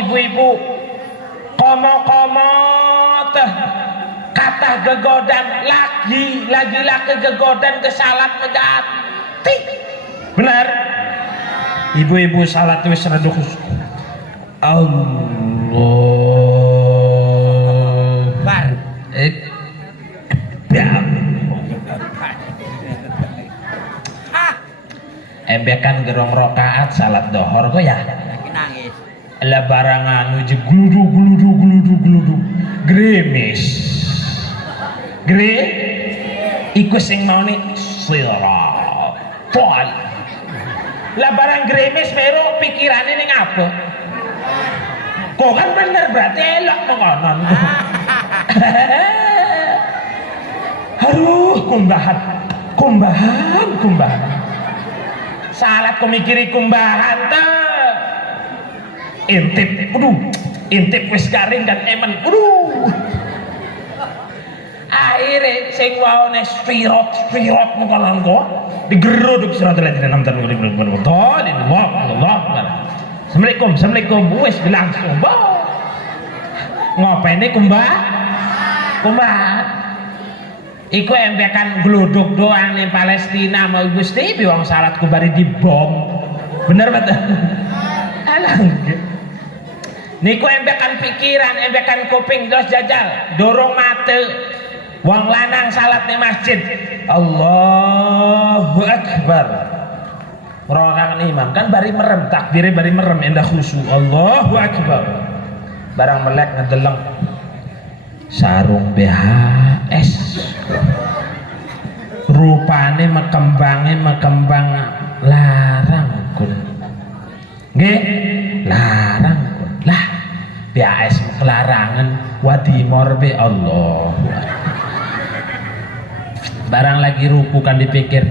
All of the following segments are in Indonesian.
ibu-ibu komo-komo teh kata gegodan lagi gegodan ke salat medati benar ibu-ibu salat wis rada khusuk Allah bar embekan gerong rokaat salat dohor kok ya nangis lah barangan uji gluduk gremis iku sing mau nih sirat toal lah barang gremis meru pikirannya nih apa kok kan bener berarti elok mengonon aduh kumbahan salat kau mikiri kumbahan tuh intip wis garing dan emen akhirnya sing waone spirot mengkonon kok digeruduk surat al-An'am Assalamualaikum wis langsung ngapain ini kumbahan iku embekan gluduk doang nih Palestina mau Gusti wong salat kubari dibom bener betul alang niku embekan pikiran embekan kuping dos jajal dorong mate wong lanang salat di masjid Allahu Akbar orang imam kan bari merem takbirnya bari merem endah khusyuk Allahu Akbar barang melek ngedeleng sarung BHS rupane mekembang larang kun nggih larang kun lah BHS kelarangan wadimor be Allah barang lagi ruku kan dipikir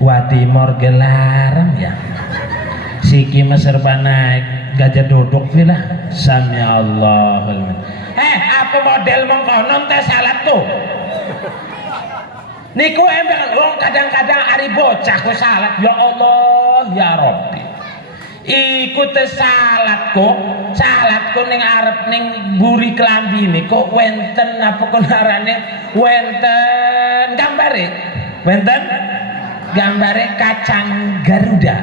wadimor gelarang ya siki meserba naik gajah duduk bilah sami Allahul apa model mengkonon teh salat tuh niku emang wong kadang-kadang ari bocah ku salat ya Allah ya Rabbi iku teh salatku ning arep ning buri klambi niku wenten apa konarane wenten gambare kacang Garuda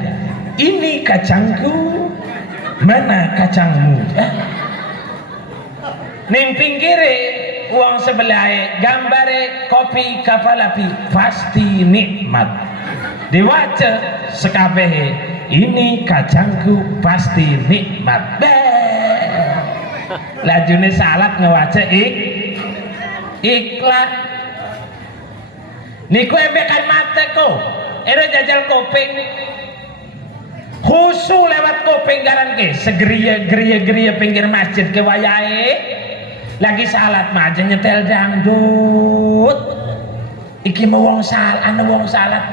ini kacangku mana kacangmu ning pinggire uang sebelah gambare kopi kapal api pasti nikmat diwaca sekabehe ini kacangku pasti nikmat lajune salat ngewaca iklan niku embekan mateko ero jajal koping khusu lewat koping garan ke segeria pinggir masjid ke wayahe lagi salat aja nyetel dangdut iki mau wong salat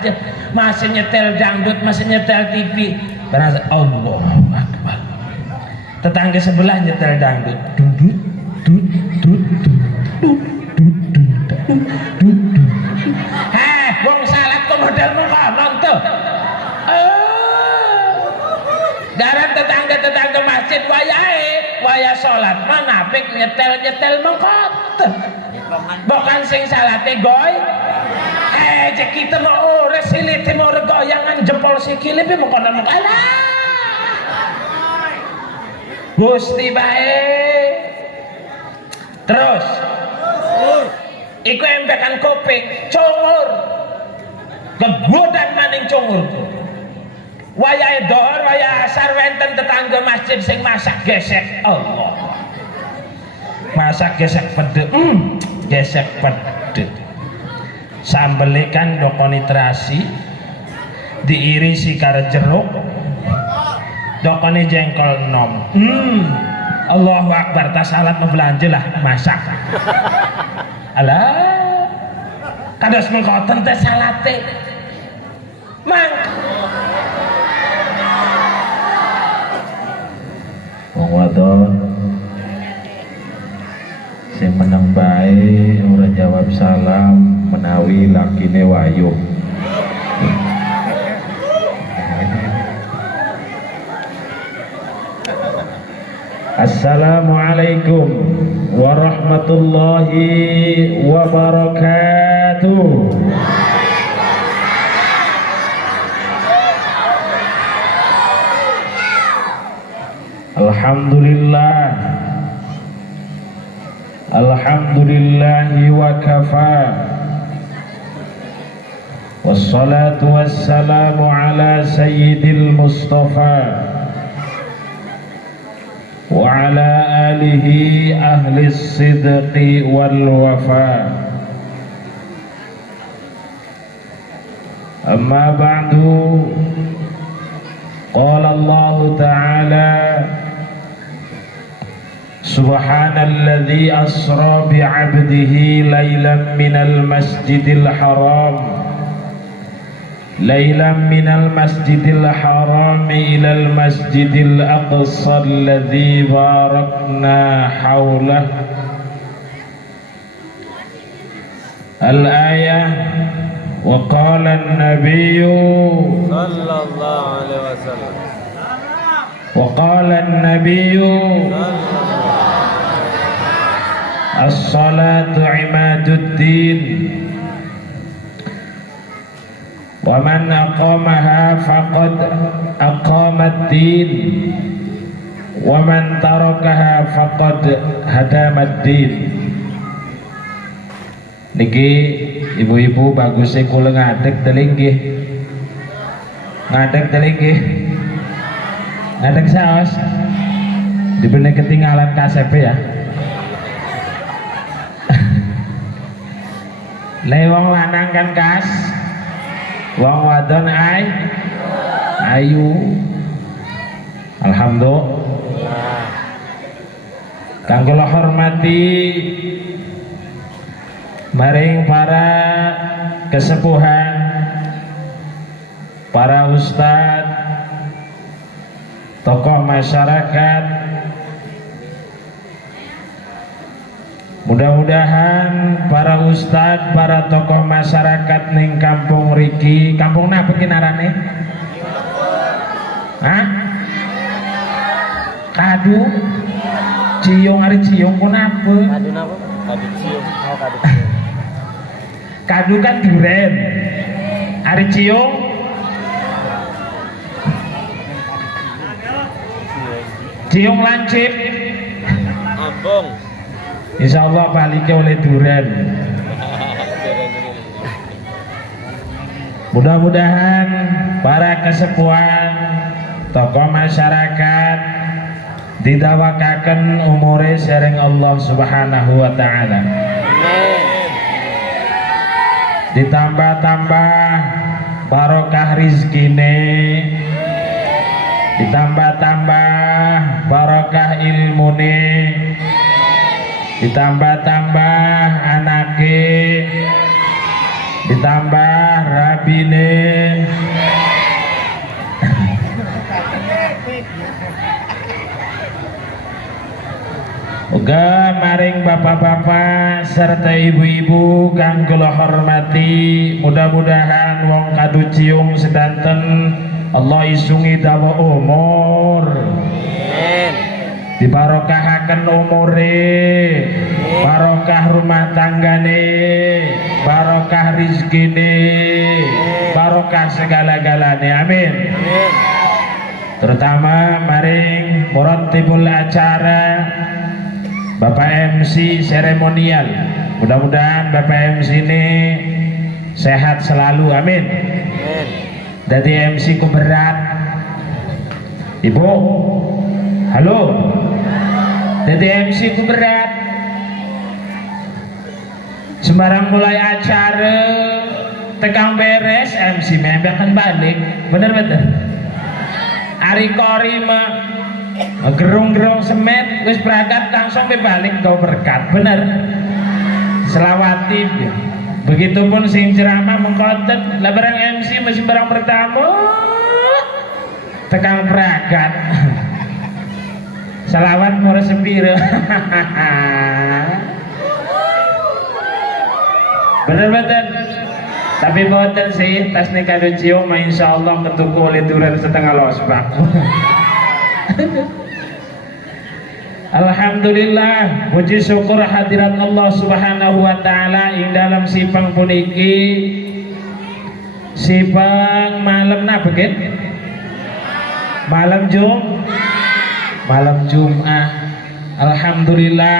masih nyetel dangdut masih nyetel TV berasa Allah Akbar tetangga sebelah nyetel dangdut wong salat kok model mengkonon tuh garan tetangga masjid waya sholat manapik nyetel mengkot bukan sing salate goy cek kita mau siliti mau regoyangan jempol sikile bi mengkonon alah Gusti bae terus iku embekan kuping congur kegodan maning congur wayah dohor wayah asar wenten tetangga masjid sing masak gesek Allah masak gesek pedet gesek pedet sambelikan dokoni terasi diirisi karo jeruk dokoni jengkol nom Allahu Akbar tas salat membelanja lah masak alah kados mengkoten teh salate mang wong wadon sing meneng bae ora jawab salam menawi lakine wayuh Assalamualaikum warahmatullahi wabarakatuh. Alhamdulillah, alhamdulillahi wa kafa, wassalatu wassalamu ala sayyidil mustafa wa ala alihi ahli sidqi wal wafa. Amma ba'du, qala Allah ta'ala subhanalladzi asra bi'abdihi laylan minal masjidil haram ليلا من المسجد الحرام إلى المسجد الأقصى الذي باركنا حوله. الآية وقال النبي صلى الله عليه وسلم وقال النبي الصلاة عماد الدين wa man aqamaha faqad aqamad din wa man tarakaha faqad hadamad din. Niki ibu-ibu bagusnya kula ngadeg teling nggih. Ngadeg teling nggih. Ngadeg saos. Dibene ketinggalan KSP ya. Lewong lanang kan kas, wong wadon ayu. Alhamdulillah. Kang kula hormati maring para kesepuhan, para ustadz, tokoh masyarakat, mudah-mudahan para ustadz, para tokoh masyarakat ning kampung Riki, kampung napa kinarane? Hah? Kadu, Ciung, hari Ciung pun apa? Kadu napa? Kadu Ciung, oh kadu Ciung. Kadu kan duren, hari Ciung. Ciung lancip. Ambung. Insya Allah baliknya oleh duren. Mudah-mudahan para kesepuhan, tokoh masyarakat didawakaken umure sering Allah Subhanahu wa taala. Ditambah-tambah barokah rizkine, ditambah-tambah barokah ilmune, ditambah-tambah anake, ditambah rabine, uga maring bapak-bapak serta ibu-ibu kang kula hormati. Mudah-mudahan wong kadu Ciung sedanten Allah isungi dawa umur, dibarokahaken umure, barokah rumah tanggane, barokah rizkine, barokah segala-galane, amin. Terutama maring murattibul acara, Bapak MC seremonial, mudah-mudahan Bapak MC ini sehat selalu, amin. Jadi MC ku berat, Ibu, halo. Jadi MC ku berat, sembarang mulai acara tegang beres MC membekan balik, bener-bener. Ari kori mah gerung-gerung semet wis berangkat langsung balik kau berkat, bener. Selawati. Begitupun sing ceramah mengkonten lah barang MC masih barang bertamu tegang berangkat. Salawat murah sepira. Bener-bener. Tapi boten sih tas nih kado Ciung mah insyaallah ketuku oleh duren setengah losbak. Alhamdulillah, puji syukur hadirat Allah Subhanahu wa taala ing dalam sipang puniki sipang malam napa gen? Malam Jumat. Alhamdulillah,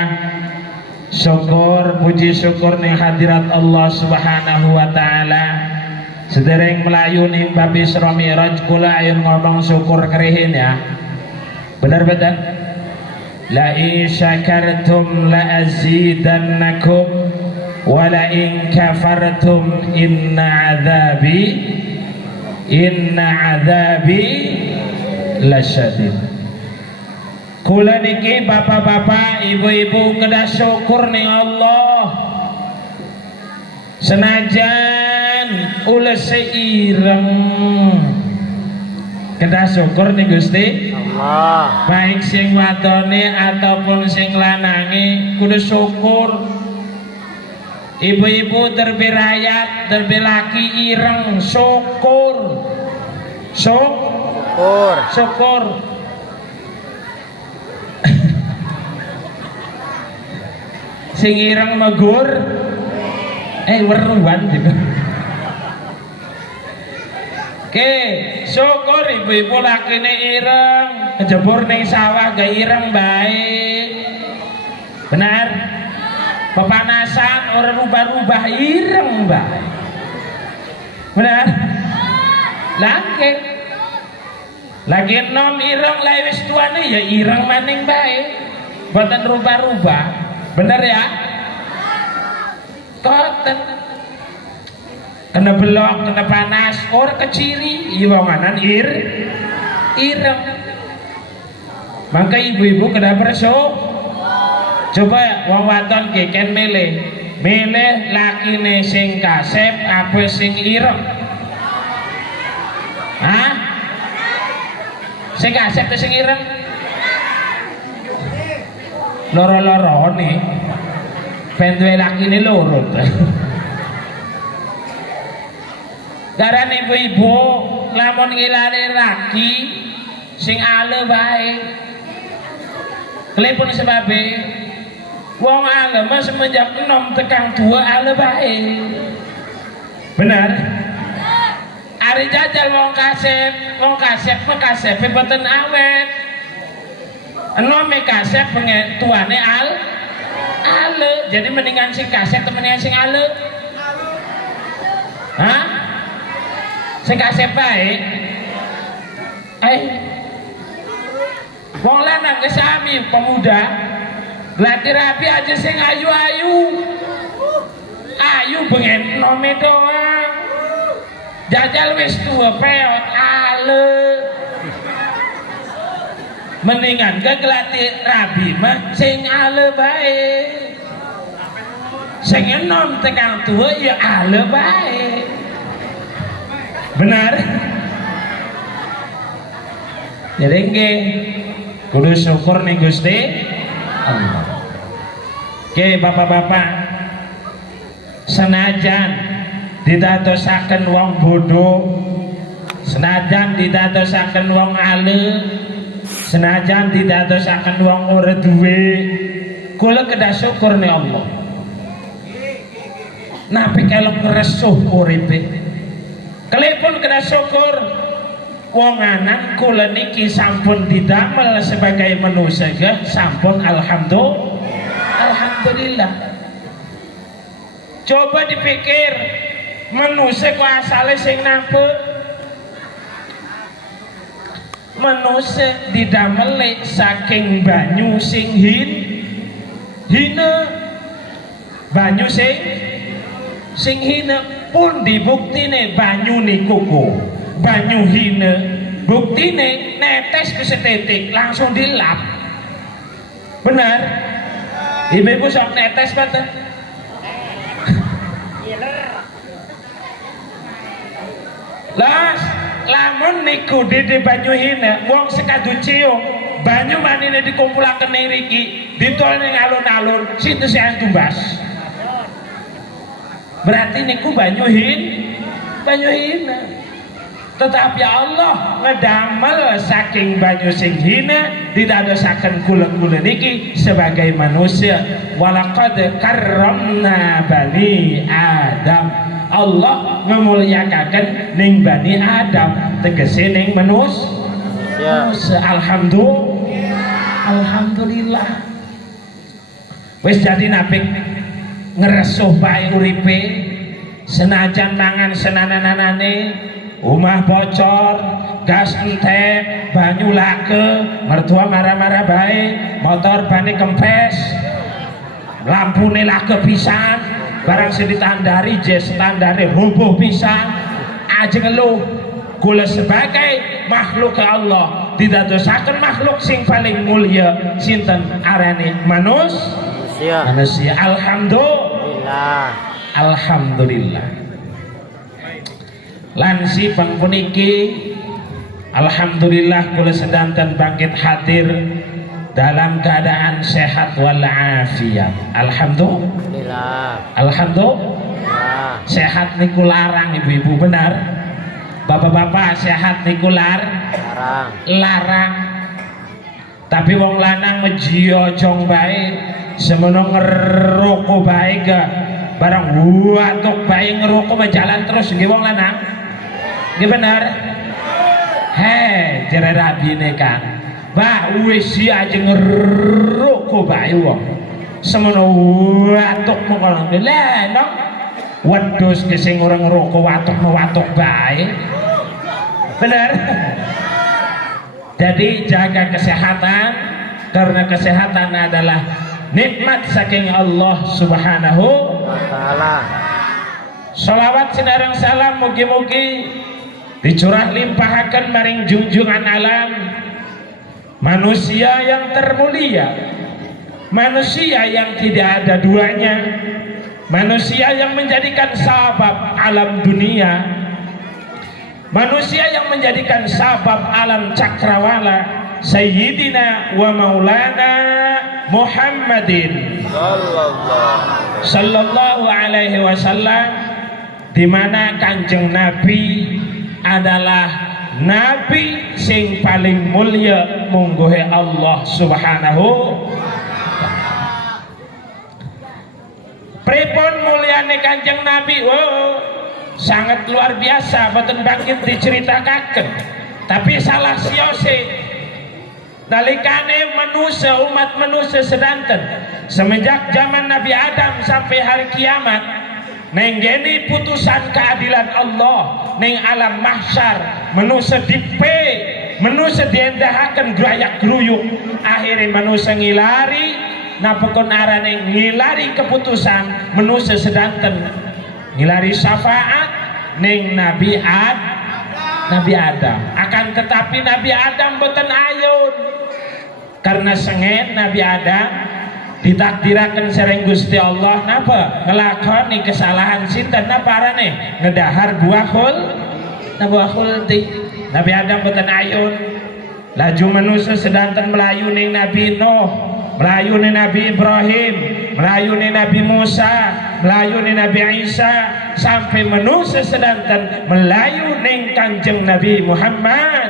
syukur puji syukur ning hadirat Allah Subhanahu wa taala. Sedereng melayu ning bab Isra Mi'raj kula ayo ngomong syukur kerihin ya. Benar-benar. La in syakartum la azidannakum wa la in kafartum inna adzabi lasyadid. Kula niki bapak-bapak, ibu-ibu kedah syukur ning Allah. Senajan ulah seireng kedah syukur ning Gusti Allah. Baik sing wadone ataupun sing lanange kudu syukur. Ibu-ibu terbirayat, terbelaki ireng syukur. Syukur. Sing ireng megur weruan gitu. Oke, syukur ibu-ibu lakine ireng, kejebur ning sawah ga ireng baik. Benar? Pepanasan ora rubah-rubah ireng baik. Benar? Lagi nom ireng lae wis tuane ya ireng maning baik. Boten rubah-rubah. Bener ya? Koten. Kena belok, kena panas, or keciri, iwanganan ireng. Maka ibu-ibu kena bersyukur. Coba wong wadon keken milih lakine sing kasep apa sing ireng? Hah? Sing kasep atau sing ireng? Loro-loro nih. Penduwe lakine loro. Garan ibu-ibu lamun ngilane laki sing ale bae. Klepun sebabe wong ale mah semenjak enom tekan 2 ale bae. Benar? Ari jajal wong kasep mah kasepe boten awet. Enom kasep pengen tuane ale. Jadi mendingan sing kasep temennya sing ale. Hah? Sing kasep bae. Wong lanang kesami pemuda latih rapi aja sing ayu pengen nome doang. Jajal wis tua peot ale. Mendingan gak latih rapi mah sing ale bae. Sing enom tekan tua ya ale bae. Benar? Jadi nggih kudu syukur nih Gusti Allah. Oke bapak-bapak, senajan ditadosaken wong bodoh, senajan ditadosaken wong ale, senajan ditadosaken wong ora duwe, kula kedah syukur nih Allah. Napi kelok resuh uripe. Klepun kedah syukur wong anak kula niki sampun didamel sebagai manusia sampun alhamdulillah. Coba dipikir manusia ku asale sing napa? Manusia didamel saking banyu sing hina. Banyu sing hina pun dibuktine banyu niku banyu hina, buktine netes ke setetik langsung dilap. Benar? Ibu-ibu sok netes kata. Las lamun niku di banyu hina wong sekadu cium banyu manine dikumpulaken niki ditol ning alun-alun situ sing tumbas. Berarti niku banyu hina. tetapi Allah ngedamel saking banyu sing hina didadosaken kula-kula niki sebagai manusia. Walaqad karramna bani Adam, Allah ngemulyakaken ning bani Adam, tegese ning manusia. Alhamdulillah wis jadi napik ngeresuh bae uripe, senajan mangan senananane omah bocor, gas entek, banyu lake, mertua marah-marah bae, motor bane kempes, lampune lake pisan, barang sing ditandari je standare rubuh pisan, aja ngeluh. Kula sebagai makhluk Allah didadosaken makhluk sing paling mulia sinten arane manusia. Alhamdulillah. Lan si pangpuniki alhamdulillah kula sedanten bangkit hadir dalam keadaan sehat walafiat. Alhamdulillah. Sehat niku larang ibu-ibu, benar. Bapak-bapak sehat niku larang. Tapi wong lanang mejiojong bae semono ngeroko bae ga barang watuk bae ngeroko jalan terus nggih wong lanang. Nggih bener? Jere rabine kan. Mbah wis aja ngeroko bae wong. Semono watuk mongko lha no. Wedhus ki sing ora ngeroko watuk bae. Benar. Jadi jaga kesehatan, karena kesehatan adalah nikmat saking Allah Subhanahu wa taala. Shalawat sinareng salam mugi-mugi dicurah limpahaken maring junjungan alam, manusia yang termulia, manusia yang tidak ada duanya, manusia yang menjadikan sabab alam dunia, manusia yang menjadikan sabab alam cakrawala, Sayyidina wa Maulana Muhammadin sallallahu alaihi wasallam, di mana Kanjeng Nabi adalah Nabi sing paling mulia mungguhe Allah Subhanahu. Pripun mulyane Kanjeng Nabi? Sangat luar biasa, boten bangkit diceritakan. Tapi salah siose nalikane manusia, umat manusia sedanten semenjak zaman Nabi Adam sampai hari kiamat, nenggeni putusan keadilan Allah neng alam mahsyar, manusia dipe, manusia diendahaken gerayak geruyuk, akhirnya manusia ngilari napakon arane ngilari keputusan manusia sedanten ngilari syafaat ning Nabi Adam. Akan tetapi Nabi Adam boten ayun, karena sengen Nabi Adam ditakdiraken sareng Gusti Allah napa ngelakoni kesalahan sinten napa arane ngedahar buah khuldi. Nabi Adam boten ayun, laju manusia sedanten melayu ning Nabi Nuh, melayu ning Nabi Ibrahim, melayu ning Nabi Musa, melayu ning Nabi Isa, sampai manusia sedanten melayu ning Kanjeng Nabi Muhammad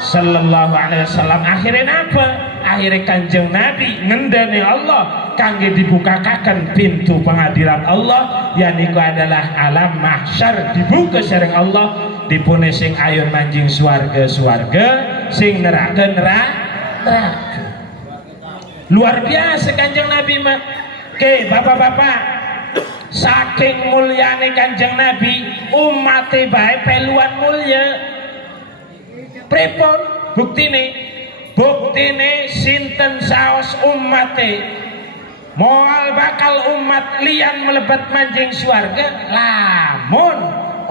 sallallahu alaihi wasallam. Akhirnya apa? Akhirnya Kanjeng Nabi ngendani Allah kangge dibukakan pintu pengadilan Allah, yaitu adalah alam mahsyar, dibuka sareng Allah, dipune sing ayun manjing swarga sing neraka. Luar biasa Kanjeng Nabi mah. Oke, bapak-bapak, saking mulyane Kanjeng Nabi, umate bae peluan mulya. Pripun buktine? Buktine sinten saos umate moal bakal umat liyan melebet manjing swarga lamun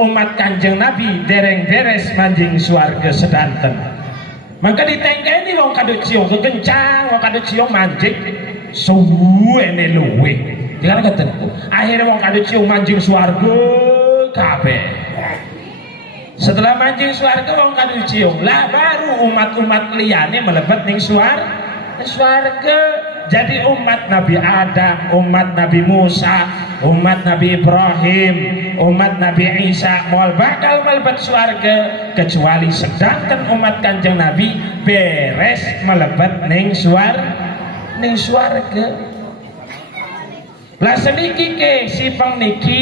umat Kanjeng Nabi dereng beres manjing swarga sedanten. Maka ditenggeni wong kadut ciong kekencang, wong kadut ciong manjing suwene luwe. Jangan ketemu. Akhirnya wong kadut ciong manjing swarga kabeh. Setelah manjing swarga wong kadut ciong, lah baru umat-umat liyane melebet ning swarga. jadi umat Nabi Adam, umat Nabi Musa, umat Nabi Ibrahim, umat Nabi Isa moal bakal mlebet swarga kecuali sedangkan umat Kanjeng Nabi beres mlebet ning swarga. Lah seniki ke sipeng niki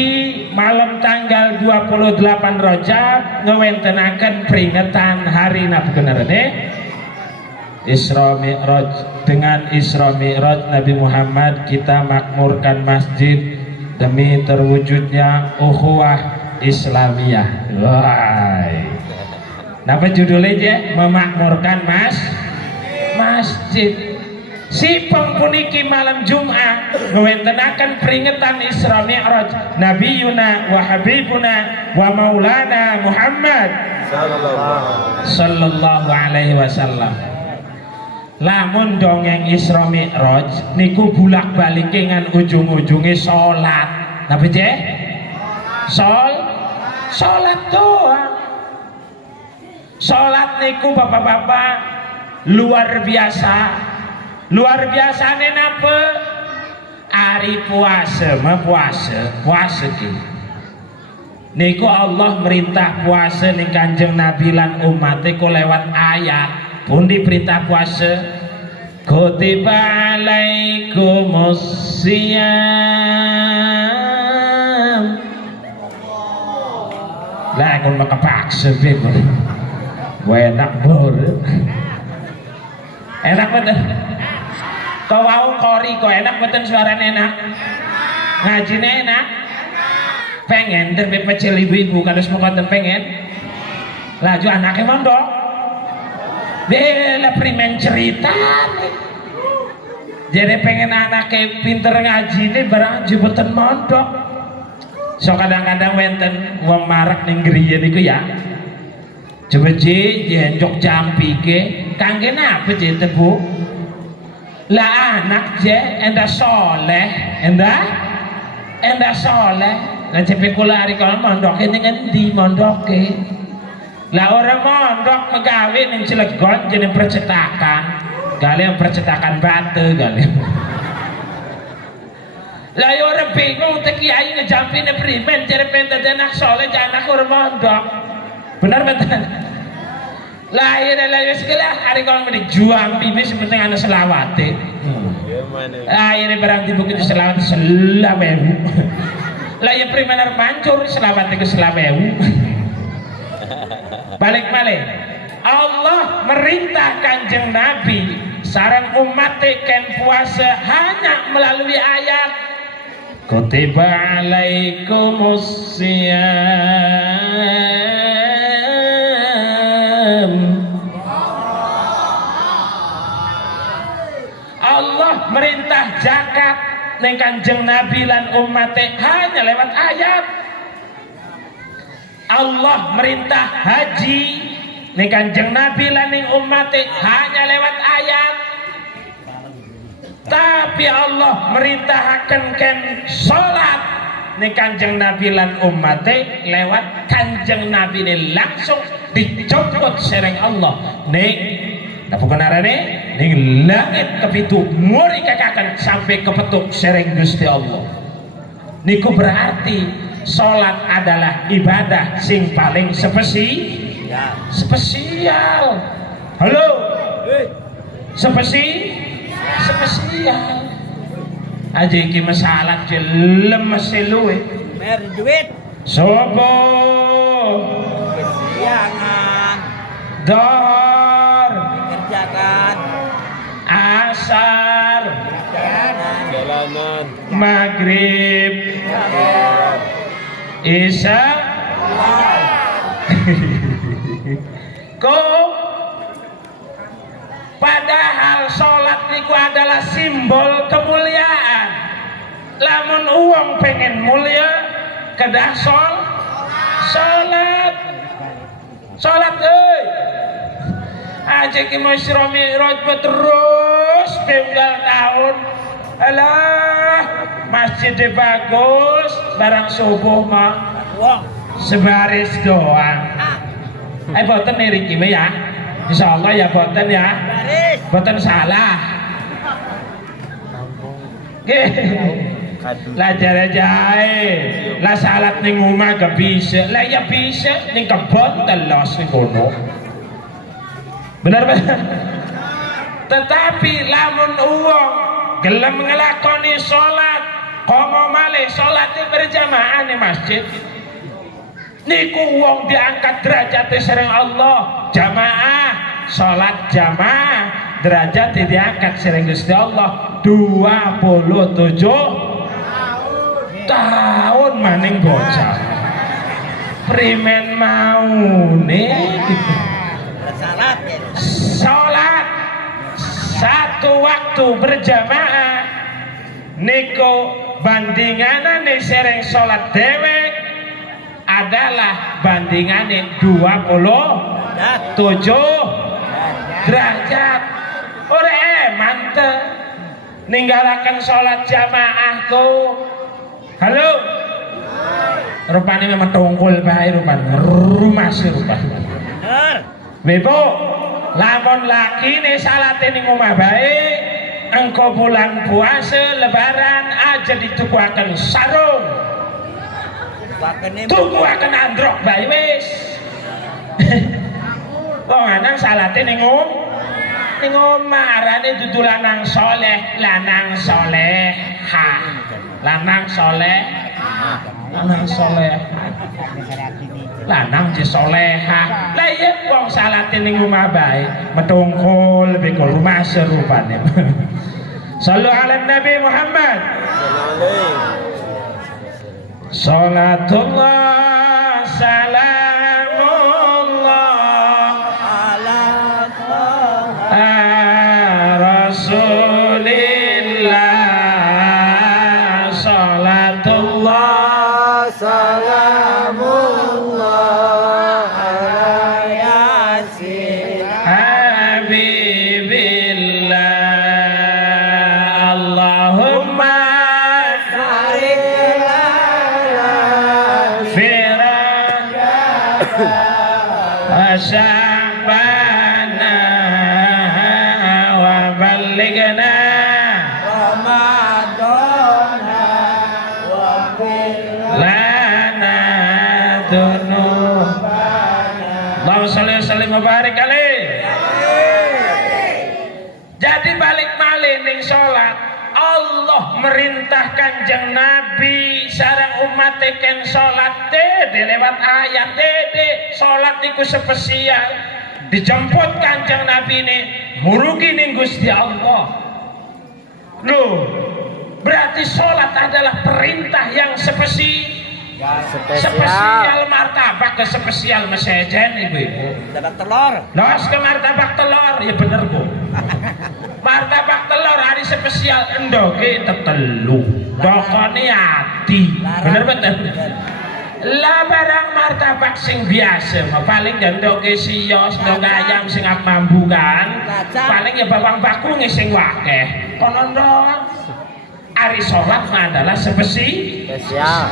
malam tanggal 28 Rajab ngewentenaken peringatan hari Nabi Isra Mi'raj. Dengan Isra Mi'raj Nabi Muhammad kita makmurkan masjid demi terwujudnya ukhuwah Islamiyah. Wah. Napa judulnya je? Memakmurkan masjid. Si pengpuniki malam Jumat ngewentenaken peringatan Isra Mi'raj Nabiyuna wa Habibuna wa Maulana Muhammad sallallahu alaihi wasallam. Lamun dongeng Isra Mi'raj niku bulak-balik ngan ujung-ujunge salat. Napa je? Salat doang. Salat niku bapak-bapak luar biasa. Luar biasane napa? Ari puasa mah puasa ki. Niku Allah merintah puasa ning Kanjeng Nabi lan umate ku lewat ayat. Pundi perintah puasa? Kutiba alaikumus siyam. Lah aku makapaksa piye. Enak bor. Enak betul. Kau wau kori kau enak betul suaranya enak. Ngajine enak. Pengen terbe pecel ibu-ibu kalau semua kata pengen. Laju anaknya mondok. Bela primen cerita nih. Jadi pengen anaknya pinter ngaji nih barang jebeten mondok. So kadang-kadang wenten wong marak ning griya niku ya. Coba jenjok jampi ke kangge napa je tebu? Lah anak je enda soleh, enda soleh. Lah cepe kula ari kono mondoke ning endi mondoke? Lah orang mondok megawe ning Cilegon jeneng percetakan. Gale percetakan batu gale. Lah yo ora bingung teh kiai ngejampine primen jere pentas anak soleh anak orang mondok. Benar betul. Lahir wis gelah hari kalau mau dijuang bibi sepenting ana selawate. Lahir barang dibuka selawat selawewu. Lah ya primener mancur selawate ke selawewu. Balik malih. Allah merintah Kanjeng Nabi sareng umatnya ken puasa hanya melalui ayat Kutiba alaikumus siyam. Allah merintah zakat ning Kanjeng Nabi lan umatnya hanya lewat ayat. Allah merintah haji ning Kanjeng Nabi lan ning umatnya hanya lewat ayat. Tapi Allah merintahkan ken salat ning Kanjeng Nabi lan umatnya lewat Kanjeng Nabi ini langsung dicopot sereng Allah ning napa kenarane ning langit kepitu muri kakakan sampai kepetuk sereng Gusti Allah. Niku berarti salat adalah ibadah sing paling spesial. Halo. Spesial. Aja iki masalah lemes luwe. Mer duit. Sopo? Kesiangan. Dohor. Kerjakan. Asar. Jalanan. Maghrib. Isya. Kok padahal sholat niku adalah simbol kemuliaan. Lamun uang pengen mulia kedah sholat aja ki Isra Mi'raj terus tinggal tahun. Alah masjidnya bagus barang subuh mah sebaris doang. Boten niki ya. Insyaallah ya boten ya. Boten salah. Lah jare-jare lah salat ning omah gak bisa. Lah ya bisa ning kebon telos ning kono. Bener. Tetapi lamun uang gelem ngelakoni salat, komo malih salate berjamaah ning masjid. Niku wong diangkat derajate sareng Allah. Jamaah, salat jamaah, derajat diangkat sareng Gusti Allah 27 tahun maning bocah. Primen mau nih gitu. Salat ya. Salat satu waktu berjamaah niku bandinganane sering salat dewek adalah bandingannya 27 derajat. Ora mantep ninggalaken salat jamaahku. Halo. Rupane memang tongkol bae rupane. Rumah sih rupane. Bener. Bebo, lamun laki nih salate ning omah bae, engko bulan puasa lebaran aja ditukuaken sarung. Tukuaken androk bae wis. Wong anang salate ning omah arane dudu lanang soleh, lanang soleha. Lanang soleh, lanang soleh. Lanang je soleha. Lah iya wong salate ning omah bae, metungkul beko rumah serupane. Sallu ala Nabi Muhammad. Salatullah salamullah ala Rasulillah. Salatullah salamullah ala yasin Habibillah. Allahumma Asyabana wa baligna Ramadana wa lana dunubana. Allahumma sholli wa sallim wa barik alaih. Jadi balik malih ning salat, Allah merintah Kanjeng Nabi sareng umat ken salat dede lewat ayat dede. Salat niku spesial. Dijemput Kanjeng Nabi ini murugi ning Gusti Allah. Loh, berarti salat adalah perintah yang spesial martabak ke spesial mesejen ibu-ibu. dapat telur. Los ke martabak telur ya bener Bu. Martabak telur hari spesial endoke tetelu. Dokone ati. Bener betul. Lah barang martabak sing biasa mah paling endoke sios, endok ayam sing mambu kan. Paling ya bawang bakung sing wakeh. Kono ndok. Hari salat adalah spesial.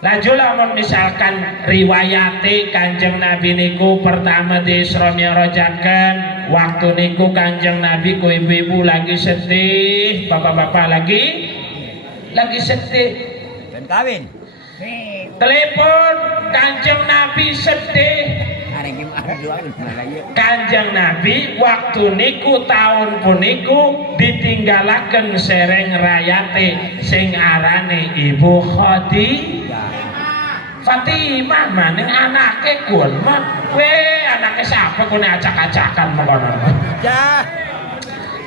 Laju lamun misalkan riwayate Kanjeng Nabi niku pertama di Isra Mi'rajaken, waktu niku Kanjeng Nabi ku ibu-ibu lagi sedih, bapak-bapak lagi sedih. Dan kawin. Telepon Kanjeng Nabi sedih. Kanjeng Nabi waktu niku tahun puniku ditinggalaken sereng rayate sing arane Ibu Fatimah maning anake kun mah anake siapa kun acak-acakan mengkono. Ya.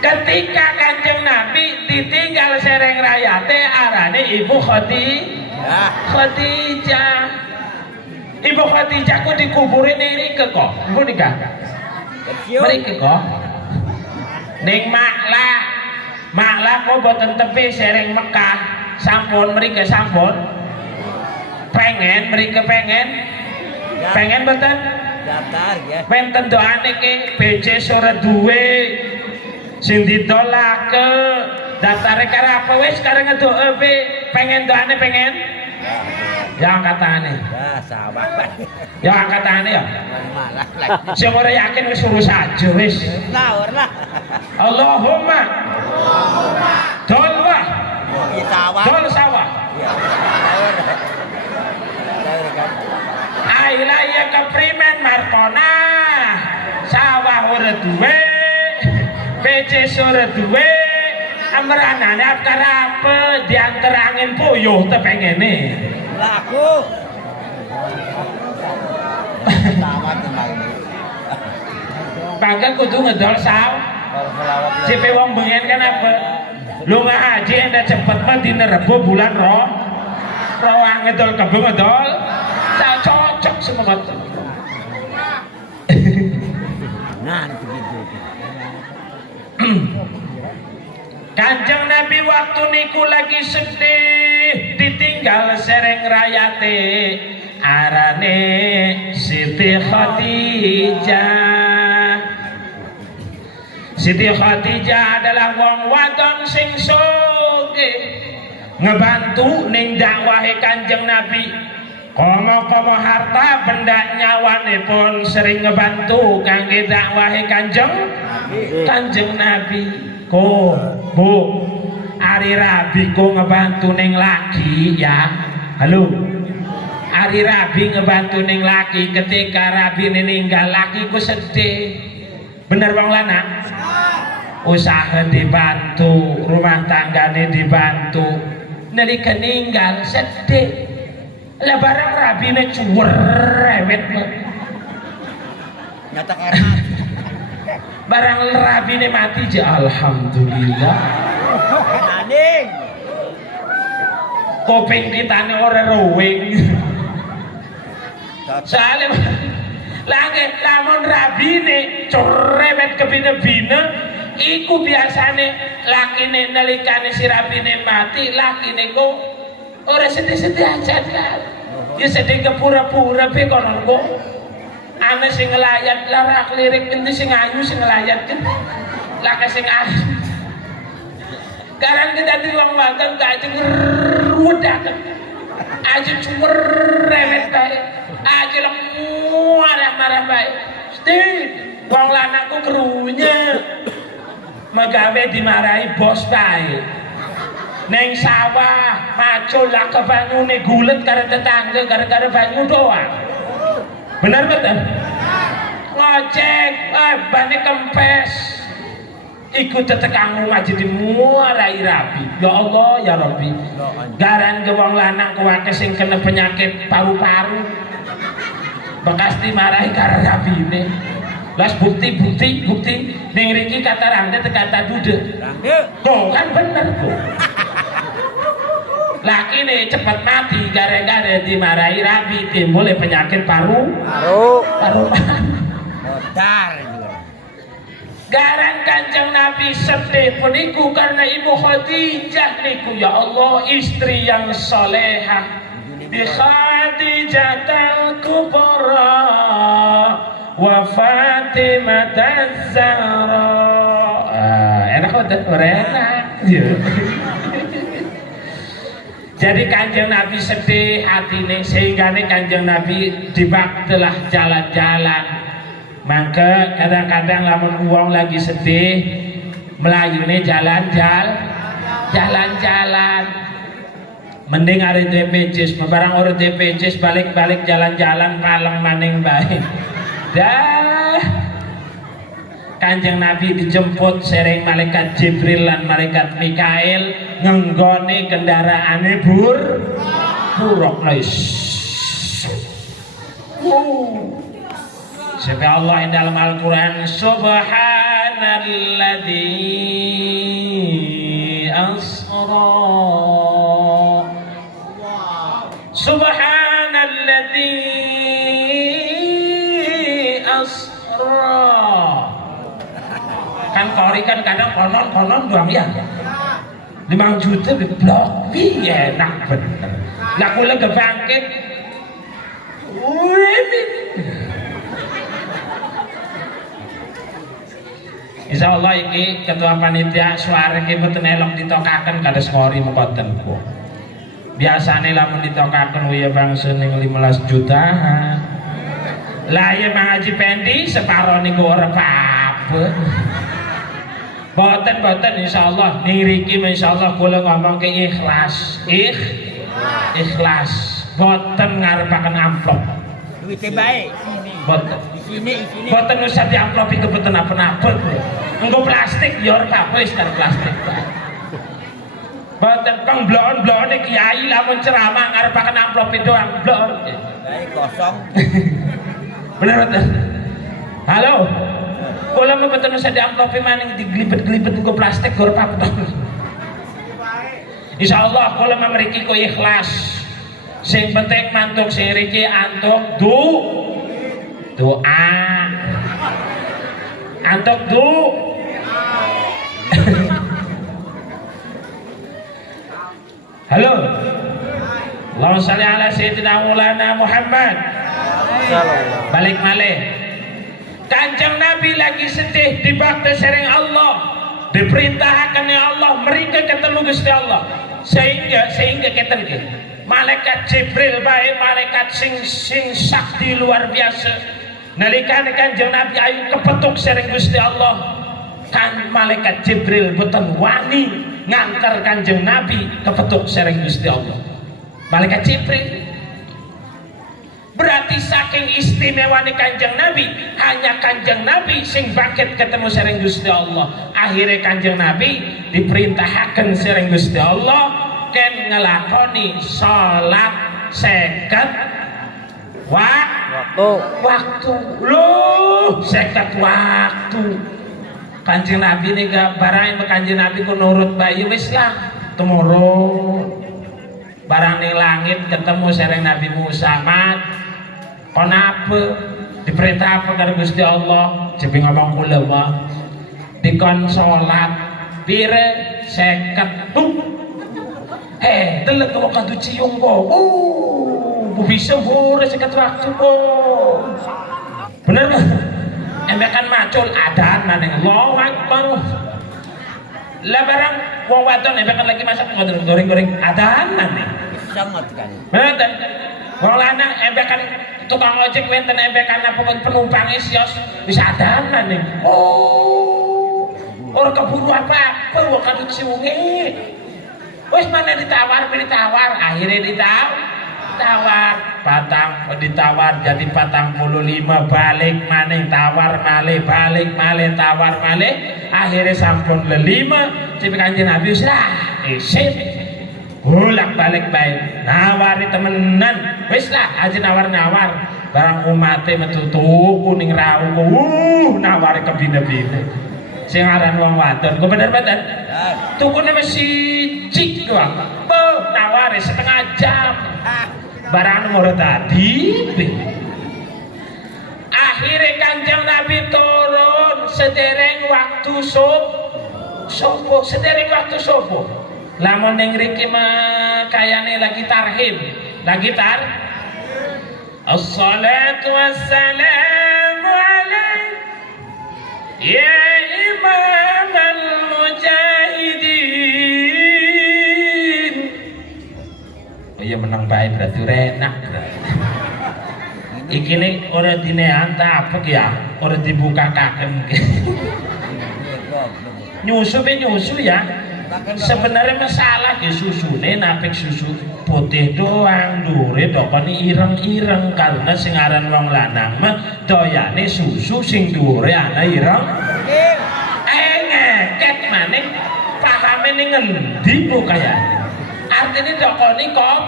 Ketika Kanjeng Nabi ditinggal sereng rayate arane Ibu Khadijah. Ibu Khadijah ku dikuburin iri ke kok, ibu nikah. Mriki kok. Ning maklah kok boten tepi sereng Mekah, sampun mriki sampun. Pengen boten? Daftar ya. Penten doane ki BC sore duwe sing ditolake. Daftare karo apa wis karo ngedoke pengen doane pengen. Ya angkat tangannya. Ya sabar. Ya angkat tangannya ya. Malah lagi. Sing ora yakin wis urus aja wis. Lah. Allahumma pona sawah ora duwe beces ora duwe amranane apa diantar angin puyuh te pengene Laku. Sama tentang ini. bangga kudu ngedol saw JP wong bengen kan apa lu ngaji enda cepet mah dina Rebo bulan roh ngedol kebo ngedol tak cocok semua Nah, begitu. Kanjeng Nabi waktu niku lagi sedih ditinggal sereng rayate arane Siti Khadijah. Siti Khadijah adalah wong wadon sing sugih ngebantu ning dakwahe Kanjeng Nabi. Komo-komo harta benda nyawane pun sering ngebantu kangge dakwahe Kanjeng Nabi. Ko, Bu, Ari Rabi ko ngebantu ning laki ya. Halo. Ari Rabi ngebantu ning laki ketika Rabi ninggal laki ku sedih. Bener bang Lana? Usaha dibantu, rumah tanggane dibantu. Nalika ninggal sedih. Lah barang Rabine cuwer rewet mah. Nyata karena Barang Rabine mati aja alhamdulillah. Naning. Kuping kitane ora rowing. Soalnya lagi lamun Rabine cerewet kebina-bina iku biasane lakine nalikane si Rabine mati lakine kok ora sedih-sedih aja kan. Ya sedih ke pura-pura pe konon kok. Ana sing ngelayat larak lirik endi sing ayu sing ngelayat kan. Laka sing ayu. Karang kita di wong wadon ka ajeng rudak. Aja cuwer rewet bae. Aja lang marah-marah bae. Stit, wong lanangku kerunya. Magawe dimarahi bos bae. Neng sawah macul lah ke banyune gulet karo tetangga gara-gara banyu doang. Benar betul? Ngocek, bane kempes. Ikut tetekang ngaji di muarai Rabi. Ya Allah ya Rabbi. Garan ke wong lanang kuwake sing kena penyakit paru-paru. Bekas dimarahi karo Rabine. Las bukti ning riki kata rangde kata dude. Kok kan bener kok. Laki nih cepat mati gara-gara dimarahi Rabi timbul penyakit paru. Modal juga. Garan Kanjeng Nabi sedih puniku karena Ibu Khadijah niku ya Allah istri yang solehah. Bi Khadijah al-Kubra wa Fatimah az-Zahra. Enak banget enak. Jadi Kanjeng Nabi sedih hatine sehingga Kanjeng Nabi dibaktelah jalan-jalan. Maka kadang-kadang lamun uang lagi sedih melayune jalan-jalan. Mending hari DPJs, barang orang DPJs balik-balik jalan-jalan paling maning baik. Dah Kanjeng Nabi dijemput sering malaikat Jibril dan malaikat Mikail ngenggone kendaraane buruk guys. Sebab Allah dalam Al-Quran Subhanalladzi asra Subhanalladzi asra. Kan kori kan kadang konon doang ya 5 juta blok iya enak bener lah kula kebangkit Insya Allah ini ketua panitia suara ini betul elok ditokakan kados ngori mengkoten ku biasanya lamun ditokakan ya bangsa ning 15 juta lah ya Bang Haji Pendi separuh nih gue orang apa boten insya Allah niriki insya Allah kula ngomong ke ikhlas ikhlas boten ngarepaken amplop Duitnya baik. boten Isine. Boten usah diamplopi kebetulan apa-apa. Engko plastik ya ora apa-apa wis plastik. Boten kang blon-blone kiai lamun ceramah ngarepaken amplopi doang blon. Baik kosong. Bener betul. Halo. Kula mah boten usah diamplopi maning diglibet-glibet engko plastik ora apa-apa. Insyaallah kula mah mriki ku ikhlas. Sing penting mantuk sing riki antuk doa. Antuk Halo. Allahumma shalli ala sayyidina Maulana Muhammad. Balik malih. Kanjeng Nabi lagi sedih dibakti sering Allah. Diperintahkan ya Allah mereka ketemu Gusti Allah. Sehingga kita malaikat Jibril bae malaikat sing sakti luar biasa. Nalikane Kanjeng Nabi ayu kepetuk sering Gusti Allah. Kan malaikat Jibril boten wani ngantar Kanjeng Nabi kepetuk sering Gusti Allah. Malaikat Jibril. Berarti saking istimewanya Kanjeng Nabi, hanya Kanjeng Nabi sing bangkit ketemu sering Gusti Allah. Akhirnya Kanjeng Nabi diperintahkan sering Gusti Allah ken ngelakoni salat 50 waktu. Loh, 50 waktu. Kanjeng Nabi ini gak barang Kanjeng Nabi ku nurut bayi wis lah temurun. Barang ning langit ketemu sering Nabi Musa mat. Kenapa diperintah apa karo Gusti Allah? Jebi ngomong kula wae. Dikon salat pire 50 delek kok kadu ciung kok. Bisa hore 50 waktu kok. Bener kan? Embekan macul adan maneh. Allahu Akbar. Lah barang wong wadon embekan lagi masak goreng-goreng adan maneh. Sangat kan. Bener. Wong lanang embekan tukang ojek wenten embekan penumpang isios bisa adan maneh. Ora keburu apa-apa wong kadu ciunge. Wis mana ditawar akhirnya ditawar jadi 45 balik maneh tawar malih balik malih tawar malih akhirnya sampun 5 sing Kanjeng Nabi wis lah isip bolak balik baik nawari temenan wis lah aja nawar barang umate metu tuku ning rawuh nawari kebine-bine sing aran wong wadon ku bener-bener tukune siji doang nawari setengah jam barang nomor tadi akhirnya Kanjeng Nabi turun sedereng waktu subuh lamun ning riki mah kayane lagi tarhim Assalatu wassalamu alaik ya imam al-mujahidin. Oh iya menang baik berarti enak. Iki nih ora dinean ta apa ya? Ora dibuka-kaken. Nyusu ya. Sebenarnya masalah di susune napik susu putih doang dure dokone ireng-ireng karena sing aran wong lanang mah doyane susu sing dure ana ireng. Ngeket maning pahame ning ngendi kok kayane. Artine dokone kok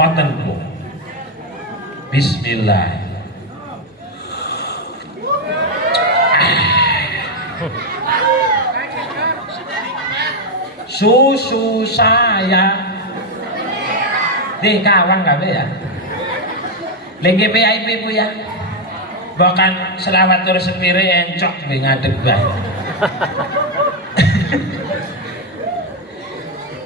koten Bu. Bismillah. Susu saya deh kawan kabe ya lagi VIP Bu ya bahkan selawat terus sepire encok ngadeg bae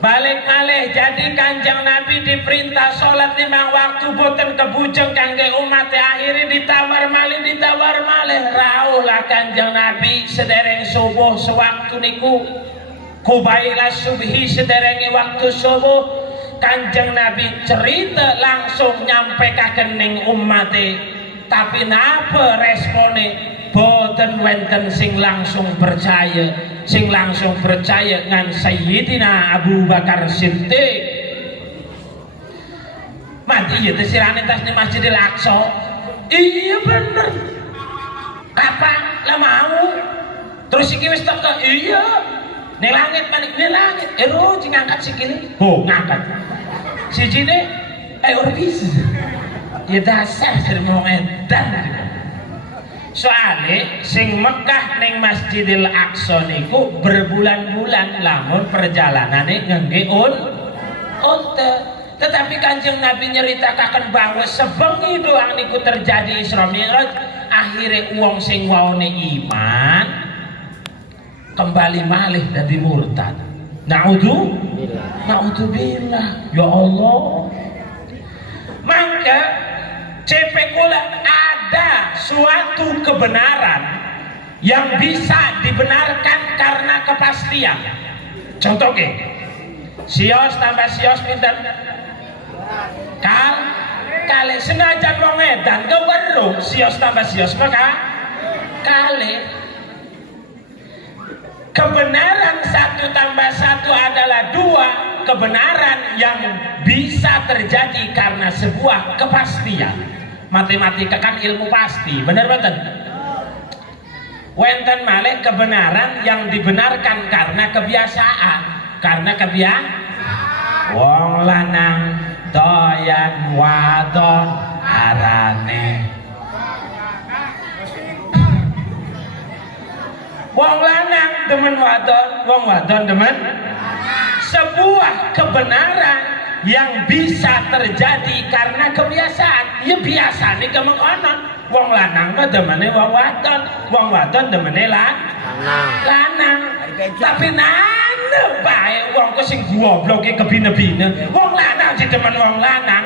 balik malih jadi Kanjeng Nabi diperintah sholat 5 waktu boten kebujeng kangge umat akhirnya ditawar malih rawuh lah Kanjeng Nabi sedereng subuh sewaktu niku kubaila subhi sederenge waktu subuh Kanjeng Nabi cerita langsung nyampe kakening umate tapi napa respone boten wenten sing langsung percaya ngan Sayyidina Abu Bakar Siddiq mati ya tesirane tas di Masjidil Aqsa Iya bener. Kapan lah mau? Terus iki wis teko. Iya. Ning langit manik ning langit. Ero ngangkat sikile. Ho, ngangkat. Sijine ora bisa. Ya dasar mau edan. Soale sing Mekah ning Masjidil Aqsa niku berbulan-bulan lamun perjalanane ngengge unta. Tetapi Kanjeng Nabi nyeritakan bahwa sebengi doang niku terjadi Isra Mi'raj, akhirnya wong sing waone iman kembali malih dadi murtad. Naudzubillah. Ya Allah. Maka cepekulan ada suatu kebenaran yang bisa dibenarkan karena kepastian. Contohnya, sios tambah sios pinten? Kali senajan wong edan keweruh sios tambah sios maka kali kebenaran 1 tambah 1 adalah 2, kebenaran yang bisa terjadi karena sebuah kepastian. Matematika kan ilmu pasti, bener betul. Wenten malih kebenaran yang dibenarkan karena kebiasaan, wong lanang doyan wadon arane. Wong lanang demen wadon, wong wadon demen. Sebuah kebenaran yang bisa terjadi karena kebiasaan. Ya biasa nih kemengkonon. Wong lanang mah demene wong wadon demene lanang. Tapi nane bae wong ku sing goblok ki kebine-bine. Wong lanang sing demen wong lanang.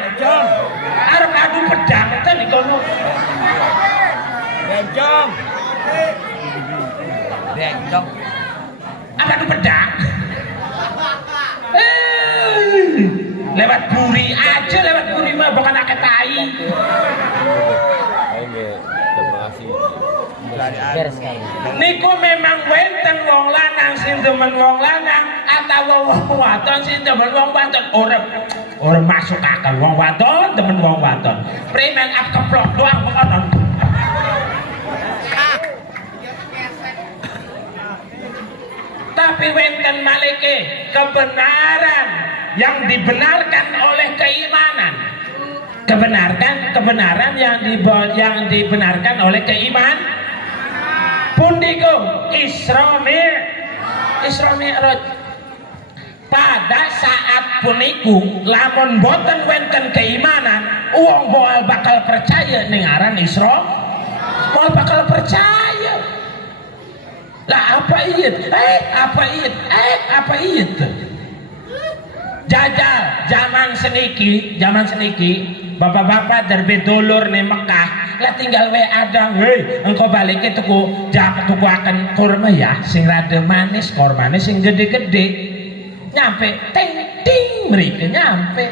Arep adu pedang ten iki kono. Bencong. Apa adu pedang? Lewat buri aja, lewat buri mah bukan akeh tai. Niku memang wenten wong lanang sing demen wong lanang atau wong wadon sing demen wong wadon. Ora masuk akal wong wadon demen wong wadon. Premen ap keplok doang konon. Tapi wenten malike kebenaran yang dibenarkan oleh keimanan. Kebenaran yang dibenarkan oleh keimanan. Pundiku Isra Mi'raj. Pada saat puniku lamun boten wenten keimanan, wong boal bakal percaya ning aran Isra. Boal bakal percaya. Lah apa ieu? Apa ieu? Jajal zaman seniki bapak-bapak derbe dulur nih Mekah lah tinggal we ada hei engkau balik tuku akan kurma ya sing rada manis kormane sing gede-gede nyampe ting ting mereka nyampe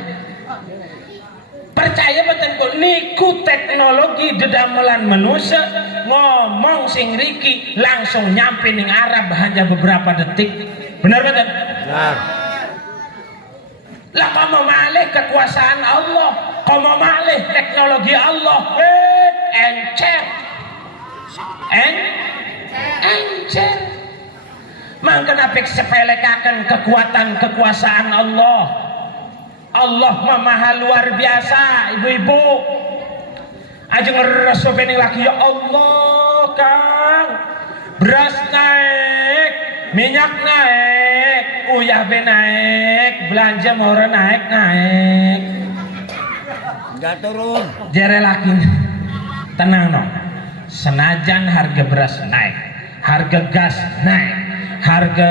percaya betul kok niku teknologi dedamelan manusia ngomong sing riki langsung nyampe ning Arab hanya beberapa detik. Benar betul? Benar. Lah kamu malih kekuasaan Allah, kamu malih teknologi Allah, encer. Mangkana pek sepelekaken kekuatan kekuasaan Allah. Allah mah maha luar biasa, ibu-ibu. Aja ngereso bening lagi ya Allah, Kang. Beras naik, minyak naik, uyah be naik, belanja mau naik. Enggak turun. Jere laki tenang no. Senajan harga beras naik, harga gas naik, harga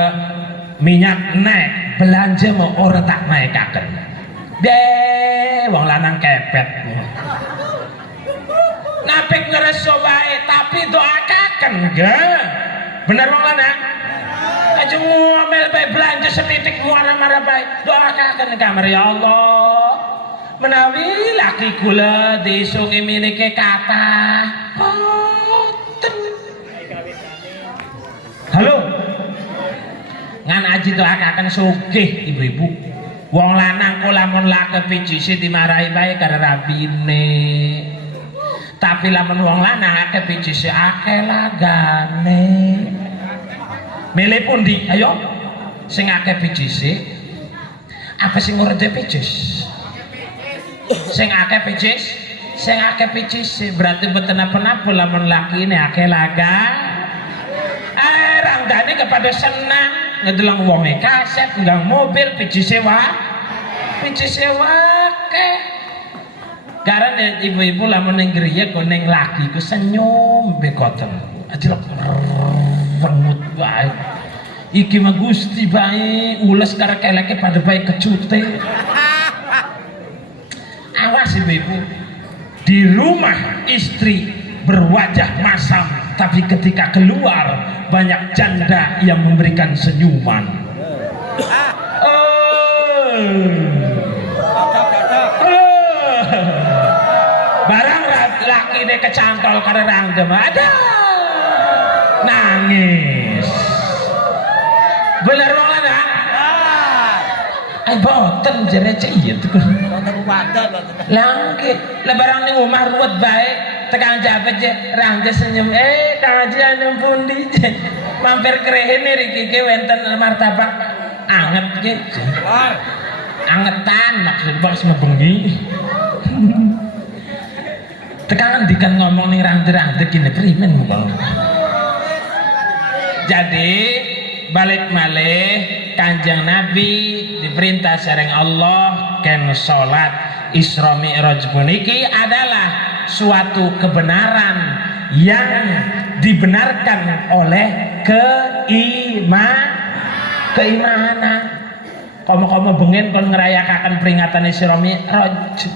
minyak naik, belanja mau ora tak naik akan. Wong lanang kepet. Napik ngereso bae tapi doakaken enggak. Bener wong lanang? Aja ngomel bae belanja setitik muara-mara bae. Doakaken kamar ya Allah. Menawi laki kula disungi minike kathah. Halo. Ngan aji doakaken sugih ibu-ibu. Wong lanang kok lamun lakep pijisi dimarahi bae karo rabine. Tapi lamun wong lanang akeh pijise akeh lagane. Milih pundi? Ayo. Sing akeh pijise apa sing ora duwe pijis? Sing akeh pijis, sing akeh pijise berarti mboten apa-apa lamun laki ini akeh laga. Ranggane kepada senang ngedeleng wonge kaset, nggang mobil pijise wae. Karena ibu-ibu lamun ning griya kok ning laki ku senyum bekoten. Ajrok rengut wae. Iki mah Gusti bae ules karo keleke pada bae kecute. Awas ibu-ibu. Di rumah istri berwajah masam, tapi ketika keluar banyak janda yang memberikan senyuman. Barang laki ini kecantol karena ranggem ada nangis. Bener banget ya? Ay boten jere iya tuh. Langke, lebaran ning omah ruwet bae, tekan jabet je rangge senyum Kang Haji anu pundi je. Mampir krehene riki ke wonten martabak anget ke. Angetan maksud pas ngebengi. Tekan dikan ngomong ning rangde-rangde kene primen monggo. Jadi balik malih Kanjeng Nabi diperintah sareng Allah ken salat Isra Mi'raj puniki adalah suatu kebenaran yang dibenarkan oleh keimanan. Komo-komo bengen kon ngerayakaken peringatan Isra Mi'raj.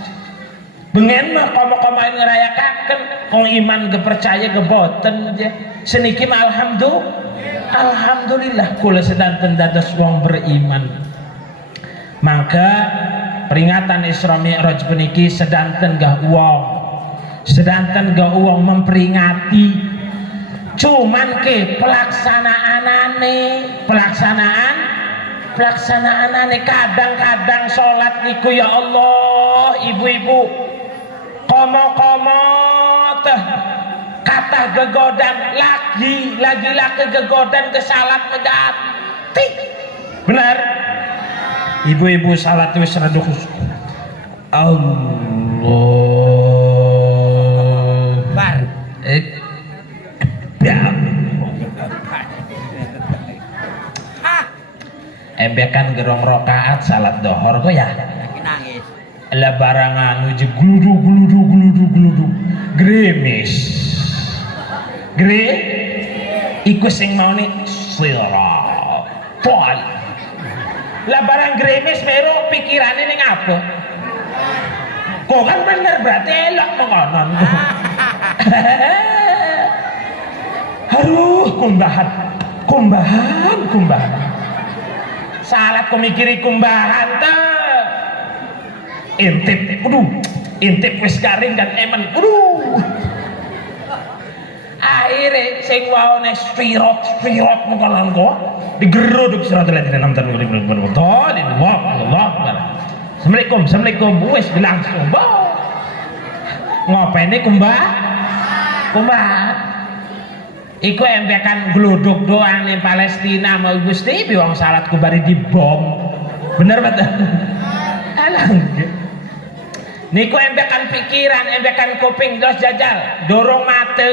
Bengen mah komo-komo ngerayakaken wong iman gepercaya geboten je. Seniki mah alhamdulillah kula sedanten dados wong beriman. Maka peringatan Isra Mi'raj puniki sedanten gah wong memperingati. Cuman ke pelaksanaanane kadang-kadang sholat niku ya Allah ibu-ibu komo-komo teh kata gegodan lagi gegodan ke salat medati benar ibu-ibu salat wis rada khusyuk Allah embekan gerong rokaat salat dohor kok ya Nangis. lah barangan uji gluduk gremis iku sing mau nih sira pol lah barang gremis meru pikirannya ning apa kok kan bener berarti elok mengonon aduh kumbahan salat kau mikiri kumbahan tuh intip wis garing kan emen akhirnya sing waone spirot mengkonon kok digeruduk surat al-Fatihah 6 Assalamualaikum wis langsung ngopene kumbahan iku embekan gluduk doang ning Palestina mau Gusti wong salat kubari dibom bener betul alang niku embekan pikiran embekan kuping terus jajal dorong mate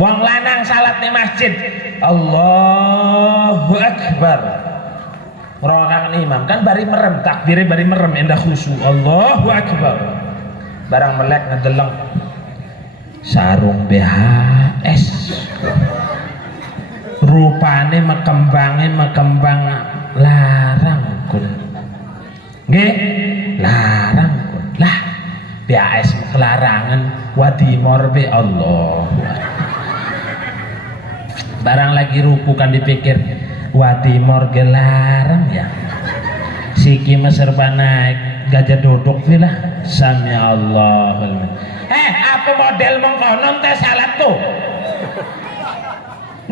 wong lanang salat ning masjid Allahu Akbar rokakan imam kan bari merem takbirnya bari merem endah khusyuk Allahu Akbar barang melek ngedeleng sarung BHS rupane mekembang larang kun nggih larang kun lah BHS kelarangan wadimor be Allah barang lagi rupu kan dipikir wadimor gelarang ya siki serba naik gajah duduk lah sami Allah apa model mengkonon teh salat tuh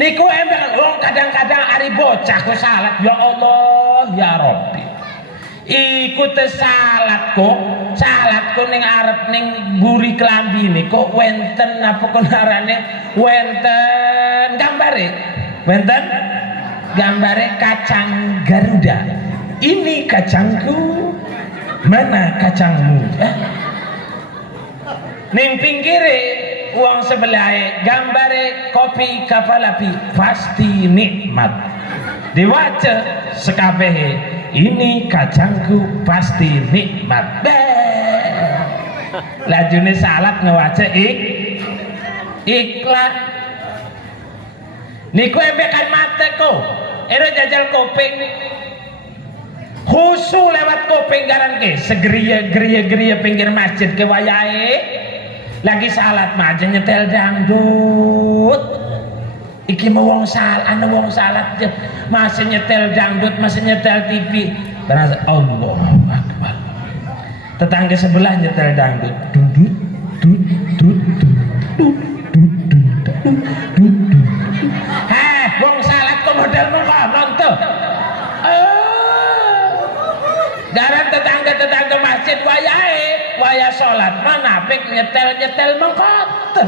niku emang kadang-kadang ari bocah ku salat ya Allah ya Rabbi Iku teh salat kok ning arep ning buri klambine kok wenten apa konarane wenten gambare kacang Garuda. Ini kacangku, mana kacangmu? Ning pinggire uang sebelah gambare kopi kapal api, pasti nikmat. Diwaca sekabehe, ini kacangku pasti nikmat. Lajune salat ngewaca iklan. Niku embekan mate ko, ero jajal kopeng. Khusu lewat kopeng garan ke, segeria pinggir masjid ke wayahe. Lagi salat mah aja nyetel dangdut. Iki mau wong salat masih nyetel dangdut, masih nyetel TV. Terus Allahu Akbar. Tetangga sebelah nyetel dangdut. Dudut dut. Wong salat kok model mengkonon tuh. Daran tetangga masjid waya salat manapik nyetel mengkoten.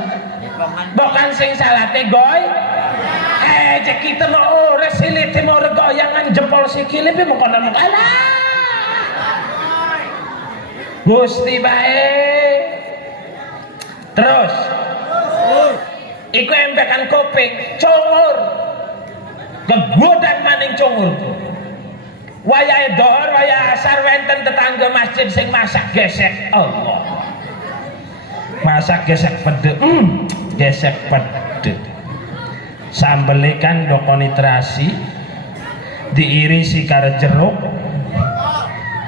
Bukan sing salate goy. Cek kita mau ora silite mau goyangan jempol sikile pe mengkonon alah. Gusti bae. Terus iku embekan kopeng congur. Gegodan maning congur. Wayahe dohor waya asar wenten tetangga masjid sing masak gesek Allah. Masak gesek pede. Gesek pede. Sambele kan dokoni terasi diirisi karo jeruk.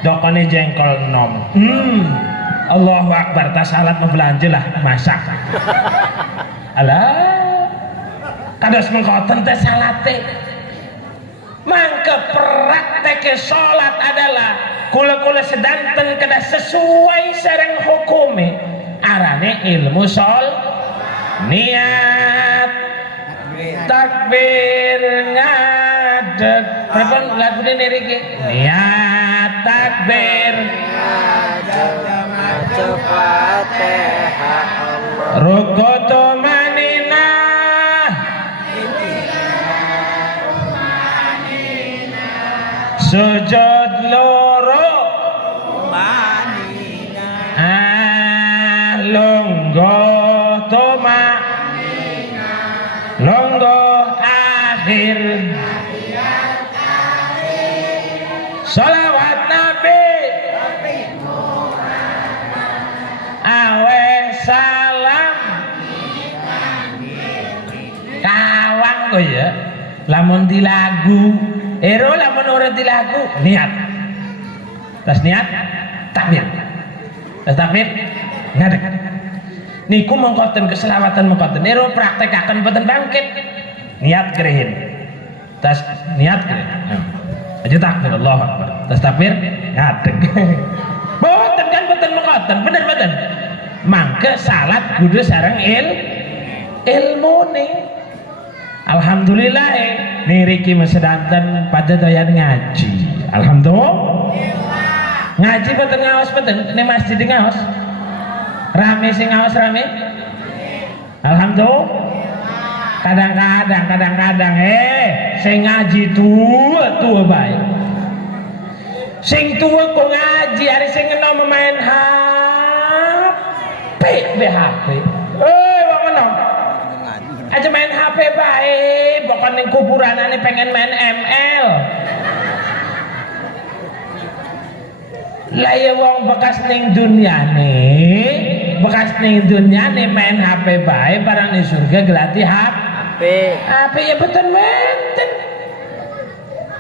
Dokone jengkol nom. Allahu Akbar, tas salat mau belanja lah masak. Alah. Kados mengkoten teh salate. Mangke praktek salat adalah kula sedanten kada sesuai sareng hukume. Arane ilmu niat takbir ngadeg. Pripun lagune niki? Niat takbir maca Fatihah rukutu manina sujud loro manina longgo toma longgo akhir salawat nabi awe salam kawang kok ya lamun di lagu lamun ora di lagu niat tas niat takbir ngadeg niku mengkoten keselawatan mengkoten praktekaken boten bangkit niat grehin tas niat grehin aja takbir Allahu Akbar tas takbir ngadeg boten kan boten mengkoten bener mangke salat kudu sareng ilmune. Alhamdulillah niriki mesedanten pada doyan ngaji. Alhamdulillah. Ngaji boten ngaos boten ning masjid ngaos. Rame sing ngaos rame. Alhamdulillah. Kadang-kadang sing ngaji tua bae. Sing tua kok ngaji hari sing enom main HP. Wong enom. Aja main HP bae, bukan ning kuburanane pengen main ML. Lah ya wong bekas ning dunyane main HP bae barang di surga gelati HP ya betul wenten.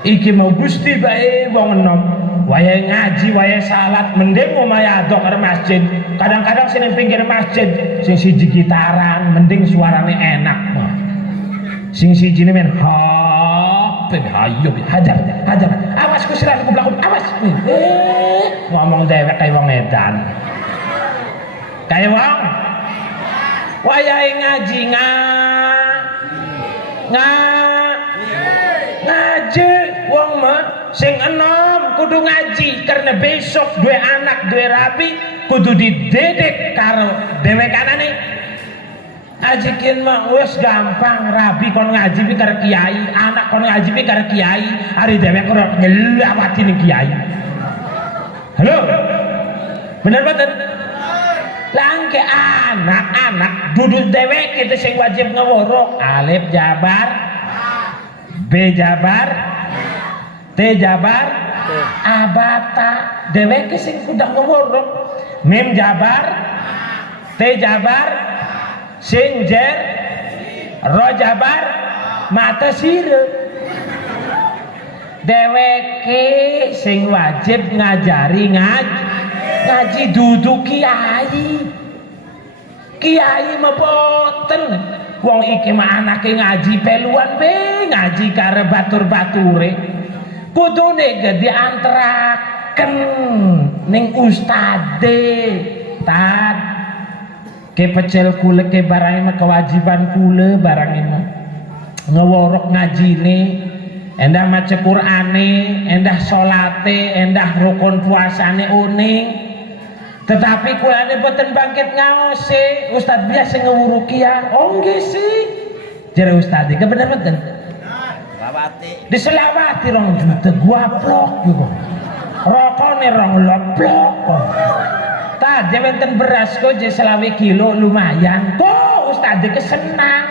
Iki mau Gusti bae wong enom. Waya ngaji, waya salat, mending omahe adok karo masjid. Kadang-kadang sing pinggir masjid, sing siji gitaran, mending suarane enak. Sing siji men hayo hajar. Awas Gusti aku blakon, awas. Ngomong dewek kaya wong edan. Kaya wong wayahe ngaji ngaji wong mah sing enom kudu ngaji karena besok dua anak dua rabi kudu dididik karo dewekanane. Ajikin mah wis gampang, rabi kon ngaji pi karo kiai, anak kon ngaji pi karo kiai, ari dewek ora nyelawati ning kiai. Halo. Bener mboten? Langke anak-anak duduk dewek itu sing wajib ngeworo. Alif jabar, B jabar, T jabar, abata dewek sing kudu ngeworo. Mim jabar, T jabar, sing jer, ro jabar, mata sire. Deweke sing wajib ngajari ngaji duduk kiai. Kiai mah boten. Wong iki mah anake ngaji peluan be, ngaji karo batur-bature. Kudune ge dianteraken ning ustade. Tad ke pecel kule ke barang mah kewajiban kule barang ini ngeworok ngajine, endah maca Qur'ane, endah salate, endah rukun puasane uning. Tetapi kulane boten bangkit ngaose, ustad biasa ngewurukian. Oh nggih sih. Jare ustad iki bener boten? Selawati. Diselawati 2 juta guaplok juga. Rokone 2 loplok kok. Tah wenten beras kok je 20 kilo lumayan. Kok ustad iki senang.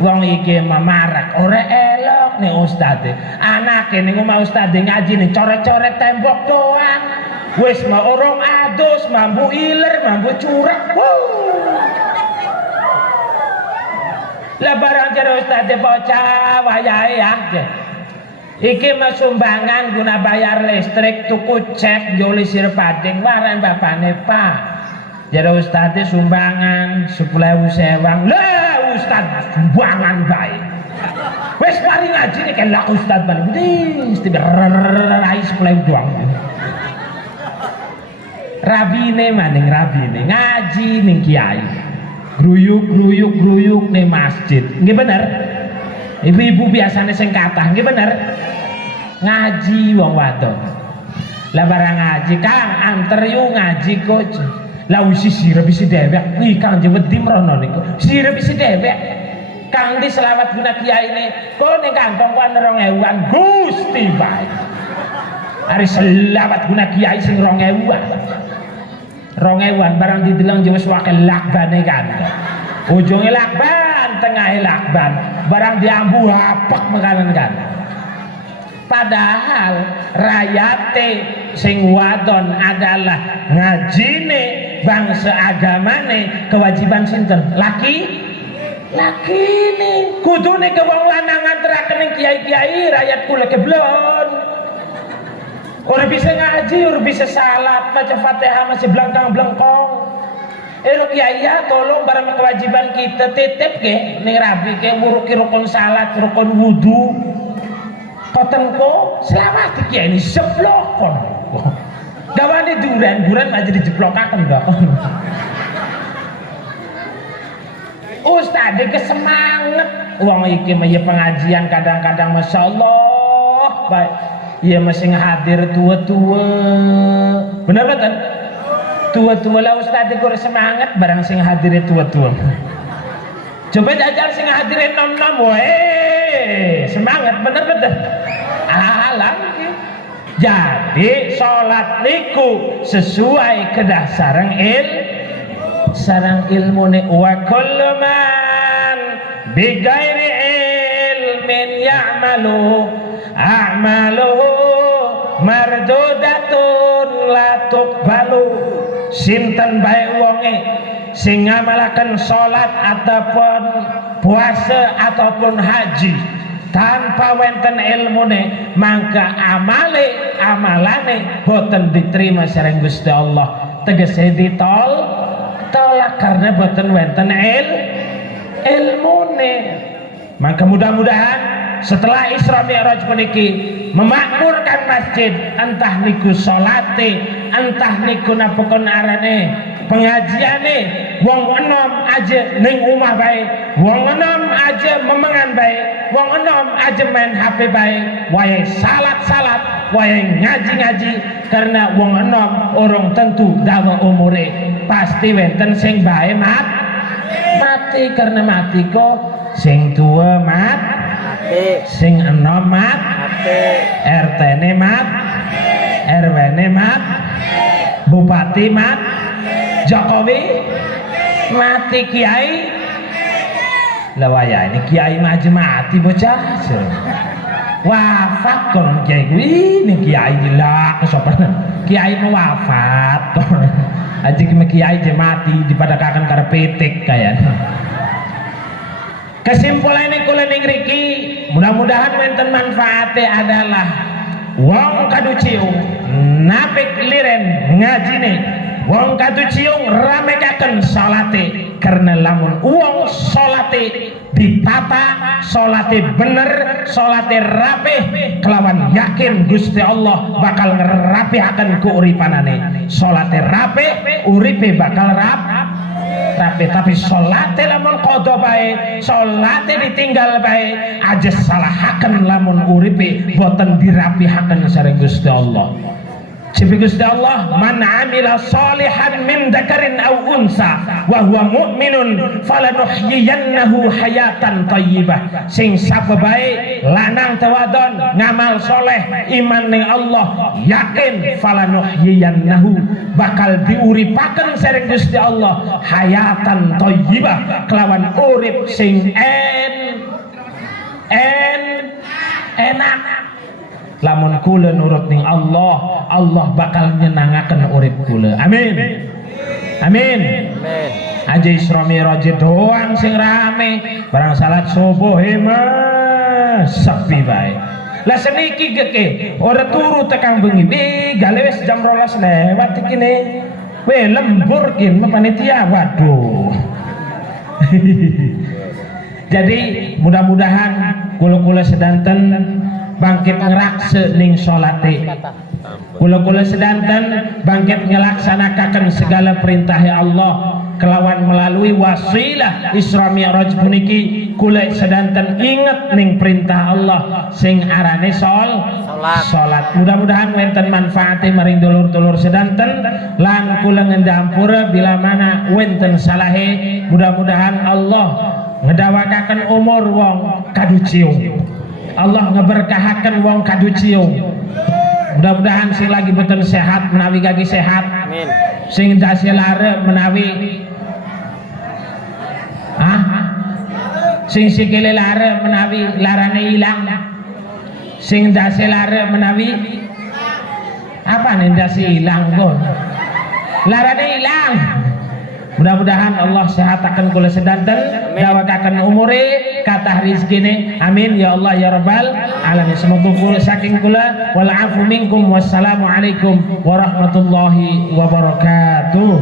Wong iki mamarak ora elok nih ustad. Anake ning omah ustad ngaji ning coret-coret tembok doang. Wis mah orang adus, mambu iler, mambu curang. Lah barang jare ustaz bocah wayahe ya. Iki mah sumbangan guna bayar listrik, tuku cek, jolisir pading waran bapane Pak. Jare ustaz sumbangan 10.000 sewang. Lah ustaz sumbangan bae. Wis mari ngaji nek lak ustaz ban. Mesti rai 10.000 doang. Rabine maning rabine ngaji ning kiai, gruyuk ning masjid. Nggih bener? Ibu-ibu biasane sing kathah nggih bener? Ngaji wong wadon. Lah barang ngaji Kang anter yu ngaji kok. Lah wis sirep isi dewek. Ih Kang wedi mrono niku. Sirep isi dewek. Kang di selawat guna kiyaine. Kok ning kantong kuwi 2.000-an Gusti bae. Ari selawat guna kiai sing 2.000-an. 2.000-an barang dideleng wis wakil lakbane kan. Ujunge lakban, tengahe lakban, barang diambu apek mekanen kan. Padahal rayate sing wadon adalah ngajine bangsa agamane kewajiban sinten? Laki nih kudune ke wong lanang antaraken kiai-kiai rakyat kula keblon. Orang bisa ngaji, orang bisa salat, baca Fatihah masih belangkang-belengkong. Kiai ya tolong barang kewajiban kita titip ke ning rabi ke muruki rukun salat, rukun wudu. Potengko selawat kiai ini seblokon. Gawane duran aja dijeplokaken kok. Ustaz iki semangat wong iki mah pengajian kadang-kadang masyaallah baik. Iya masih hadir tua-tua. Bener betul? Tua-tua lah ustaz kur semangat barang sing hadir tua-tua. Coba jajal sing hadir nom-nom semangat bener betul. Alam. Jadi sholat niku sesuai kedah sarang ilmu ne wa kullu man bi ghairi ilmin ya'malu a'maluhu mardudatun la tuqbalu. Sinten bae wonge sing ngamalaken salat ataupun puasa ataupun haji tanpa wenten ilmune mangka amalane boten diterima sareng Gusti Allah. Tegese ditolak karena boten wenten ilmune. Maka mudah-mudahan setelah Isra Mi'raj puniki memakmurkan masjid, entah niku salate, entah niku napa kon arane pengajiane, wong enom aja ning omah bae, wong enom aja memengan baik, wong enom aja main HP baik, wae salat wae ngaji karena wong enom orang tentu dawa umure pasti wenten sing bae mati karena mati kok sing tua Mati. sing enom Mati. RT ne RW ne Bupati Jokowi mati, kiai lah waya ini kiai maju mati bocah wafat kon kiai ini kiai gila kesopan kiai mau wafat aja kiai aja mati dipadakakan karena petik kayak kesimpulannya kula ning riki mudah-mudahan wonten manfaatnya adalah wong kadu ciung napik liren ngajine wong kadu ciung ramekaken salate karena lamun wong salate ditata salate bener salate rapih kelawan yakin Gusti Allah bakal ngerapihaken keuripanane salate rapih uripe bakal rapi tapi salate lamun qada bae salate ditinggal bae aja salahaken lamun uripe boten dirapihaken sareng Gusti Allah. Cipi Gusti Allah, man amila salihan min dzakarin aw unsa wa huwa mu'minun falanuhyiyannahu hayatan thayyibah. Sing sapa bae lanang tawadon ngamal soleh iman ning Allah yakin falanuhyiyannahu bakal diuripaken sareng Gusti Allah hayatan thayyibah kelawan urip sing enak. Lamun kula nurut ning Allah, Allah bakal nyenangaken urip kula. Amin. Amin. Aja Isra Mi'raj doang sing rame, barang salat subuh mah sepi bae. Lah seniki geke ora turu tekan bengi. Gale wis jam 12 lewat iki ne. Weh lembur kin panitia waduh. Jadi mudah-mudahan kula-kula sedanten bangkit ngerakse ning salate kula-kula sedanten bangkit ngelaksanakan segala perintah Allah kelawan melalui wasilah Isra Mi'raj puniki kula sedanten inget ning perintah Allah sing arane salat mudah-mudahan wonten manfaate maring dulur-dulur sedanten lan kula ngendampura bila mana wonten salahe mudah-mudahan Allah ngedawakaken umur wong kadu ciung Allah ngeberkahaken wong kadu ciung mudah-mudahan sing lagi betul sehat menawi gagi sehat amin sing dasi lare menawi sing sikile lare menawi larane ilang sing dasi lare menawi apa nih dasi ilang kok larane ilang mudah-mudahan Allah sehatakan kula sedanten dawakaken umure katah rizkine amin ya Allah ya rabbal alamin semoga kula saking kula wal afu minkum wassalamu alaikum warahmatullahi wabarakatuh.